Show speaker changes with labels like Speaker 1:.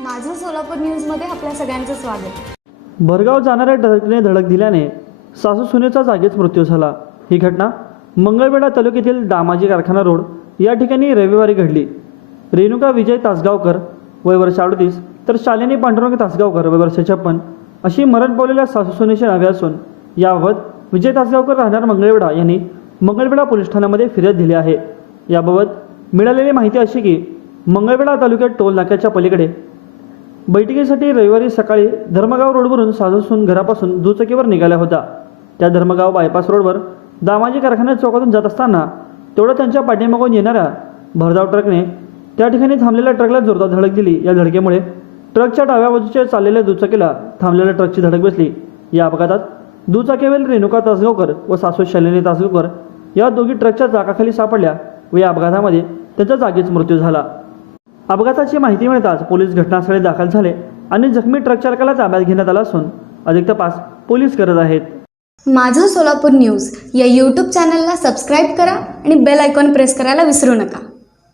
Speaker 1: माझं सोलापूर न्यूजमध्ये आपल्या सगळ्यांचं स्वागत.
Speaker 2: भरगाव जाणाऱ्या ट्रकने धडक दिल्याने सासू सुनेचा जागीच मृत्यू झाला. ही घटना मंगळवेढा तालुक्यातील दामाजी कारखाना रोड या ठिकाणी रविवारी घडली. रेणुका विजय तासगावकर वय वर्ष अडतीस तर शालिनी पांडुरंग तासगावकर वय वर्ष छप्पन अशी मरण पावलेल्या सासू सुनेची नावे असून याबाबत विजय तासगावकर राहणार मंगळवेढा यांनी मंगळवेढा पोलीस ठाण्यामध्ये फिर्याद दिली आहे. याबाबत मिळालेली माहिती अशी की मंगळवेढा तालुक्यात टोल नाक्याच्या पलीकडे बैठकीसाठी रविवारी सकाळी धर्मगाव रोडवरून सासूसून घरापासून दुचाकीवर निघाल्या होता त्या धर्मगाव बायपास रोडवर दामाजी कारखान्यात चौकातून जात असताना तेवढं त्यांच्या पाठीमागून येणाऱ्या भरधाव ट्रकने त्या ठिकाणी थांबलेल्या ट्रकला जोरदार धडक दिली. या धडकेमुळे ट्रकच्या डाव्या बाजूच्या चाललेल्या दुचाकीला थांबलेल्या ट्रकची धडक बसली. या अपघातात दुचाकीवरील रेणुका तासगावकर व सासू शालिनी तासगावकर या दोघी ट्रकच्या चाकाखाली सापडल्या व या अपघातामध्ये त्यांचा जागीच मृत्यू झाला. अपघाताची माहिती मिळताच पोलीस घटनास्थळी दाखल झाले आणि जखमी ट्रक चालकाला ताब्यात घेण्यात आला असून अधिक तपास पोलीस करत आहेत.
Speaker 1: माझं सोलापूर न्यूज या यूट्यूब चॅनलला सबस्क्राईब करा आणि बेल आयकॉन प्रेस करायला विसरू नका.